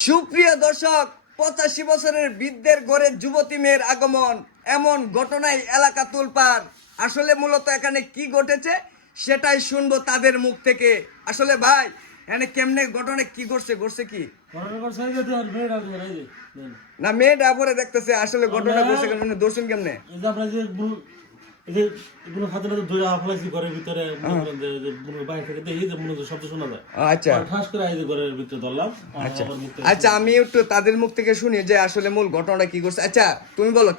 সুপ্রিয় দর্শক, 85 বছরের বৃদ্ধের ঘরে যুবতী মেয়ের আগমন, এমন ঘটনায় এলাকা তোলপাড়। আসলে মূলত এখানে কি ঘটেছে সেটাই শুনবো তাদের মুখ থেকে। আসলে ভাই এখানে কেমনে ঘটনা কি ঘটছে কি না মেয়েটা পরে দেখতেছে আসলে ঘটনা ঘটছে কেমনে দর্শন কেমনে আচ্ছা আমি একটু তাদের মুখ থেকে শুনি যে আসলে মূল ঘটনাটা কি করছে। আচ্ছা তুমি বলো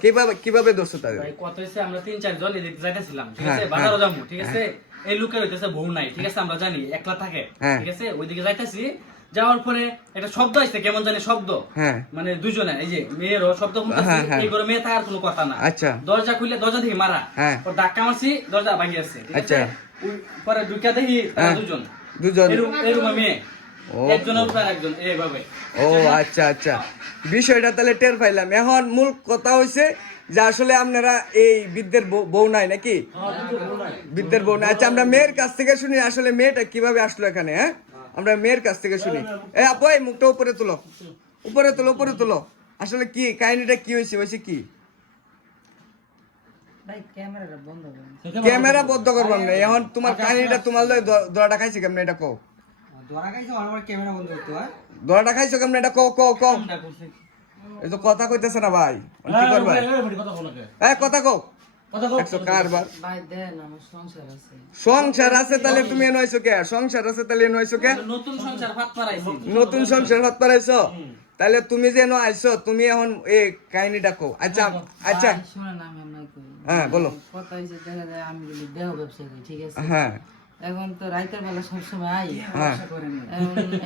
কিভাবে ধরছো তাদের? কত হইছে আমরা 3-4 জন এদিক যাইতেছিলাম, ঠিক আছে, বাজারও যাবো, ঠিক আছে। এই লোকের হইতেছে বউ নাই, ঠিক আছে, আমরা জানি একলা থাকে, ঠিক আছে। ওইদিকে যাইতেছি, যাওয়ার পরে একটা শব্দ আসছে, কেমন জানি শব্দ, মানে দুইজনে এই যে মেয়েরও শব্দ শুনতেছি। এই ঘরে মেয়ে থাকার কোনো কথা না। আচ্ছা দরজা খুলে দরজা দেখি মারা, ওর ধাক্কা মারছি, দরজা ভাঙি আছে, ঠিক আছে। পরে ঢুকে দেখি দুজন এই রুমে মেয়ে, একজনের উপর একজন এইভাবে। ও আচ্ছা আচ্ছা, বিষয়টা তাহলে টের পাইলাম। এখন মূল কথা হইছে যে আসলে আপনারা এই বৃদ্ধের বউ নাই নাকি? বৃদ্ধের বউ নাই। আচ্ছা আমরা মেয়ের কাছ থেকে শুনি আসলে মেয়েটা কিভাবে আসলো এখানে। হ্যাঁ আমরা মেয়ের কাছ থেকে শুনি। এই আপু এই মুখটা উপরে তোলো, উপরে তোলো। আসলে কি কাহিনীটা কি হয়েছে কি? ক্যামেরা বন্ধ করবাম না এখন। তোমার কাহিনীটা তোমার দড়াটা খাইছে কেমন এটা কও। দড়াটা খাইছো কেমন এটা কও। এই তো কথা কইতেছে না ভাই, কি করবা? কথা কও। সংসার আছে তাহলে তুমি এনে হইছো কে? সংসার আছে তাহলে এনে হইছো কে? নতুন সংসার হাত পারাইছি। নতুন সংসার হাত পারাইছো তাহলে তুমি যে এনে আইছো, তুমি এখন এই কাহিনীটা কও। আচ্ছা আচ্ছা শুনেন আমি নাই কই। হ্যাঁ বলো। কথা হইছে দেখা যায় আমি বলি দেহ ব্যবসা করি, ঠিক আছে। হ্যাঁ এখন তো রাতের বেলা সব সময় আই এখন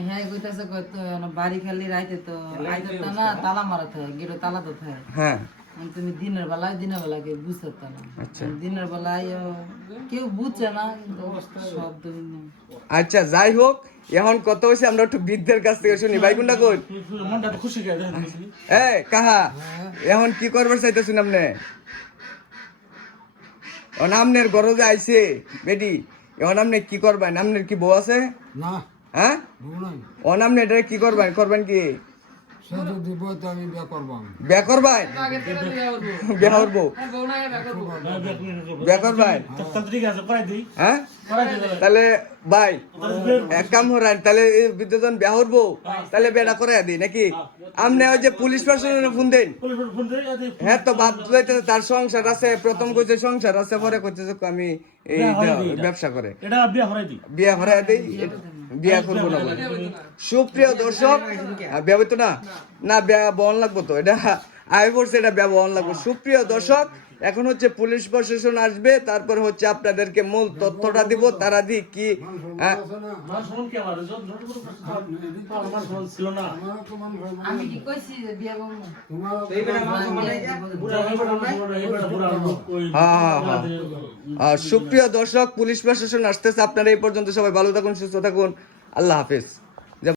হ্যাঁ কইতাছে কত বাড়ি খালি রাতে তো আইতে তো না, তালা মারা থাকে, গেটে তালা তো থাকে। হ্যাঁ তুমি দিনের বেলায় কেউ বুঝতে না। দিনের বেলায় কেউ বুঝছে না, কিন্তু সব দিন। আচ্ছা যাই হোক, এখন কত হয়েছে আমরা একটু বৃদ্ধের কাছ থেকে শুনি। ভাই কোনটা কই? এ কাহা এখন কি করবার চাইতেছেন আপনি? আপনার ঘরে যে আইছে বেডি, এখন আপনি কি করবেন? আপনার কি বউ আছে না? হ্যাঁ আপনি এটা কি করবেন কি? বিয়া করবেন? তাহলে ভাই এক কাম করেন, তাহলে বিদ্যুৎ বিয়া করবো তাহলে বেটা করে দিই নাকি? আপনি ওই যে পুলিশ প্রশাসনে ফোন দেন। হ্যাঁ তো বাপ তার সংসার আছে, প্রথম কইছে সংসার আছে, পরে কইছে আমি এই ব্যবসা করে বিয়া করাই দিই, বিয়া করবো না। সুপ্রিয় দর্শক, বিয়া হইতো না বিয়া বহন লাগবো তো, এটা আয় পড়ছে, এটা বিয়া বহন লাগবো। সুপ্রিয় দর্শক, এখন হচ্ছে পুলিশ প্রশাসন আসবে, তারপর হচ্ছে আপনাদেরকে মূল তথ্যটা দিব। তারা দি কি আমি কি কইছি যে বিয়া করব? সুপ্রিয় দর্শক, পুলিশ প্রশাসন আসতেছে। আপনারা এই পর্যন্ত সবাই ভালো থাকুন, সুস্থ থাকুন। আল্লাহ হাফেজ।